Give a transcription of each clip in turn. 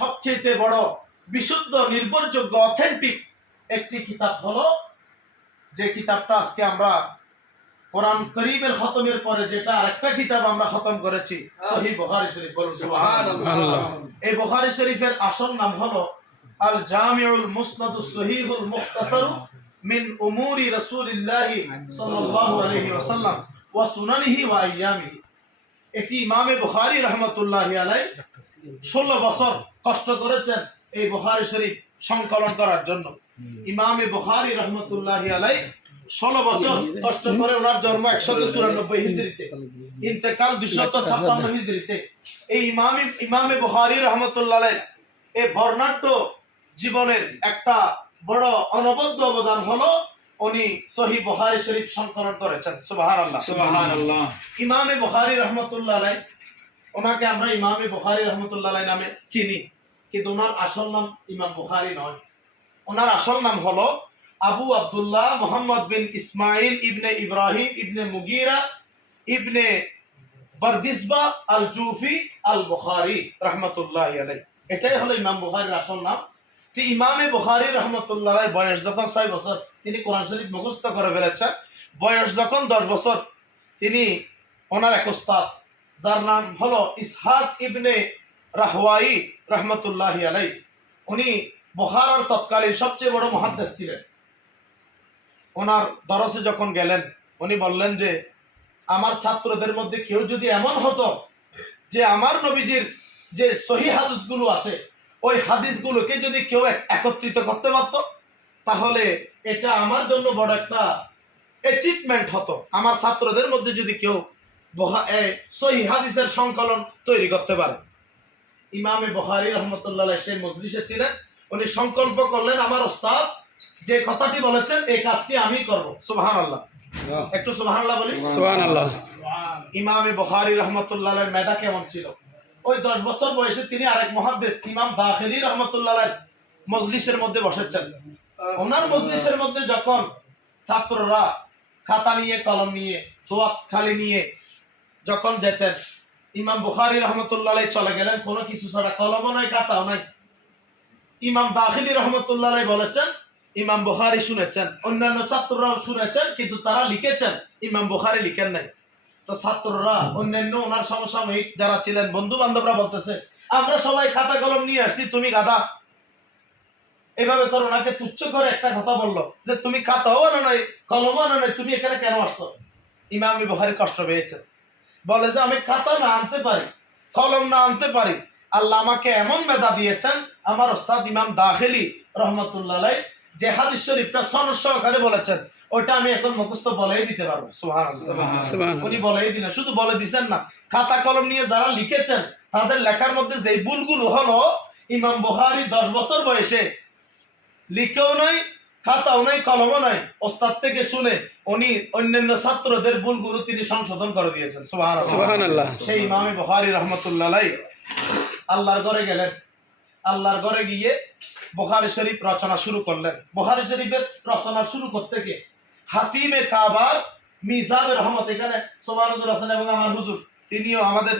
সবচেয়ে বড় বিশুদ্ধ নির্ভরযোগ্য অথেন্টিক একটি কিতাব হলো যে কিতাবটা আজকে আমরা কোরআন কারীমের খতমের পরে যেটা আরেকটা কিতাব আমরা খতম করেছি সহিহ বুখারী শরীফ। বলুন সুবহানাল্লাহ। এই বুখারী শরীফের আসল নাম হলো আল জামিউল মুসনাদুস সহিহুল মুখতাসার মিন উমুরি রাসূলিল্লাহি সাল্লাল্লাহু আলাইহি ওয়াসাল্লাম ওয়া সুনানিহি ওয়া আইয়ামিহি। এটি ইমামে বুখারী রাহমাতুল্লাহি আলাইহি 16 বছর কষ্ট করেছেন এই বুখারী শরীফ সংকলন করার জন্য। ইমামে বুখারী রাহমাতুল্লাহি আলাইহি 16 বছর কষ্ট করে, ওনার জন্ম 194 হিজরিতে, ইন্তেকাল 256 হিজরিতে। এই ইমামে বুখারী রাহমাতুল্লাহ আলাইহি এই বর্ণাঢ্য জীবনের একটা বড় অনবদ্য অবদান হলো উনি সহিহ বুখারী শরীফ সংকলন করেছেন। সুবহানাল্লাহ সুবহানাল্লাহ। ইমামে বুখারী রাহমাতুল্লাহ আলাইহি, ওনাকে আমরা ইমামে বুখারী রাহমাতুল্লাহ আলাইহি নামে চিনি, কিন্তু ওনার আসল নাম ইমাম বুখারী নয়। ওনার আসল নাম হলো আবু আব্দুল্লাহ মুহাম্মদ বিন ইসমাইল ইবনে ইব্রাহিম ইবনে মুগীরা ইবনে বারদিসবা আল জুফি আল বুখারী রাহমাতুল্লাহি আলাইহি। এটাই হলো ইমাম বুখারীর আসল নাম। তো ইমামে বুখারী রাহমাতুল্লাহ আলাইহি বয়স যখন 6 বছর, তিনি কোরআন শরীফ মুখস্থ করে ফেলেছেন। বয়স যখন 10 বছর, তিনি ওনার এক উস্তাদ যার নাম হলো ইসহাক ইবনে রাহওয়াই রাহমাতুল্লাহি আলাইহি, উনি বুখারার তৎকালীন সবচেয়ে বড় মুহাদ্দিস ছিলেন। ওনার দরসে যখন গেলেন, উনি বললেন যে আমার ছাত্রদের মধ্যে কেউ যদি এমন হতো যে আমার নবীজির যে সহিহ হাদিসগুলো আছে ওই হাদিসগুলোকে যদি কেউ একত্রিত করতে পারত, তাহলে এটা আমার জন্য বড় একটা অ্যাচিভমেন্ট হতো। আমার ছাত্রদের মধ্যে যদি কেউ সহিহ হাদিসের সংকলন তৈরি করতে পারে। ইমামে বুখারী রাহমাতুল্লাহ আলাইহি সেই মজলিসে ছিলেন। উনি সংকল্প করলেন, আমার ওস্তাদ যে কথাটি বলেছেন এই কাজটি আমি করব। সুবহানাল্লাহ। একটু সুবহানাল্লাহ বলি। সুবহানাল্লাহ। ইমামে বুখারী রাহমাতুল্লাহ আলাইহির মেধা কেমন ছিল! ওই 10 বছর বয়সে তিনি আরেক মুহাদ্দিস ইমাম দাখিলি রাহমাতুল্লাহ আলাইহি মজলিসের মধ্যে বসেছেন। ওনার মজলিসের মধ্যে যখন ছাত্ররা খাতা নিয়ে কলম নিয়ে দোয়া খালি নিয়ে যখন যেতেন, ইমাম বুখারী রাহমাতুল্লাহ আলাইহি চলে গেলেন কোনো কিছু ছাড়া, কলমও নাই খাতাও নাই। ইমাম দাখিলি রাহমাতুল্লাহ আলাইহি বলেছেন, ইমাম বুখারী শুনেছেন, অন্যান্য ছাত্ররাও শুনেছেন, কিন্তু তারা লিখেছেন, ইমাম বুখারী লিখেন নাই। তো ছাত্ররা অন্যান্য ওনার সমসাময়িক যারা ছিলেন বন্ধু বান্ধবরা বলতেছে, আমরা সবাই খাতা কলম নিয়ে আসছি, তুমি গাধা। এভাবে করে ওনাকে তুচ্ছ করে একটা কথা বললো যে তুমি খাতাও আনো নাই কলমও আনো নাই, তুমি এখানে কেন আসছো? ইমাম বুখারী কষ্ট পেয়েছেন, বলে যে আমি খাতা না আনতে পারি, কলম না আনতে পারি, আল্লাহ আমাকে এমন মেধা দিয়েছেন। আমার ওস্তাদ ইমাম দাখিলি রাহমাতুল্লাহ আলাইহি যে হাদিস শরীফটা সনদ সহকারে বলেছেন ওটা আমি এখন মুখস্থ বলেই দিতে পারবো। সুবহানাল্লাহ। উনি বলেই দিলেন, শুধু বলে দিছেন না, খাতা কলম নিয়ে যারা লিখেছেন তাদের লেখার মধ্যে যে ভুলগুলো হলো, ইমাম বুখারী 10 বছর বয়সে লিখেও নাই, খাতাও নাই, কলমও নাই, ওস্তাদ থেকে শুনে উনি অন্যান্য ছাত্রদের ভুলগুলো তিনি সংশোধন করে দিয়েছেন। সুবহানাল্লাহ। সেই ইমামে বুখারী রাহমাতুল্লাহ আলাইহি আল্লাহর ঘরে গেলেন। আল্লাহর ঘরে গিয়ে বুখারী শরীফ রচনা শুরু করলেন। বুখারী শরীফের রচনা শুরু করতে গিয়ে হাতিমে কাবার মিজাবের রহমত, এখানে সোমানুজুর হাসান এবং আমার হুজুর, তিনিও আমাদের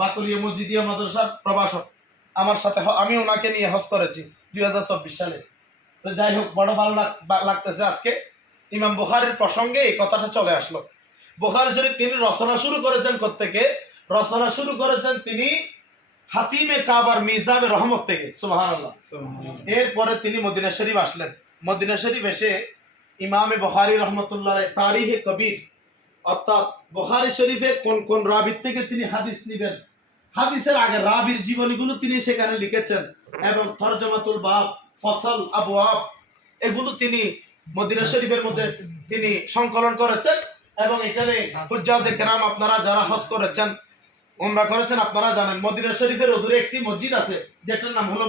বাকলিয়া মসজিদিয়া মাদ্রাসার প্রভাষক, আমার সাথে আমি ওনাকে নিয়ে হজ করেছি 2024 সালে। তো যাই হোক, বড় ভালো লাগতেছে আজকে ইমাম বুখারীর প্রসঙ্গে এই কথাটা চলে আসলো। বুখারী শরীফ তিনি রচনা শুরু করেছেন কোত্থেকে? রচনা শুরু করেছেন তিনি হাতিমে কাবার মিজাবের রহমত থেকে। সুবহানাল্লাহ। এরপরে তিনি মদিনা শরীফ আসলেন। মদিনা শরীফ এসে ইমামে বুখারী রাহমাতুল্লাহ আলাইহি তারিখে কবির, অর্থাৎ বুখারী শরীফে কোন কোন রাবীর থেকে তিনি হাদিস নিবেন, হাদিসের আগে রাবীর জীবনীগুলো তিনি সেখানে লিখেছেন, এবং তরজমাতুল বাব, ফসল, আবওয়াব এগুলো তিনি মদিনা শরীফের মধ্যে তিনি সংকলন করেছেন। এবং এখানে হুজ্জাজে কেরাম, আপনারা যারা হজ করেছেন, উমরা করেছেন, আপনারা জানেন মদিনা শরীফের অদূরে একটি মসজিদ আছে যেটার নাম হলো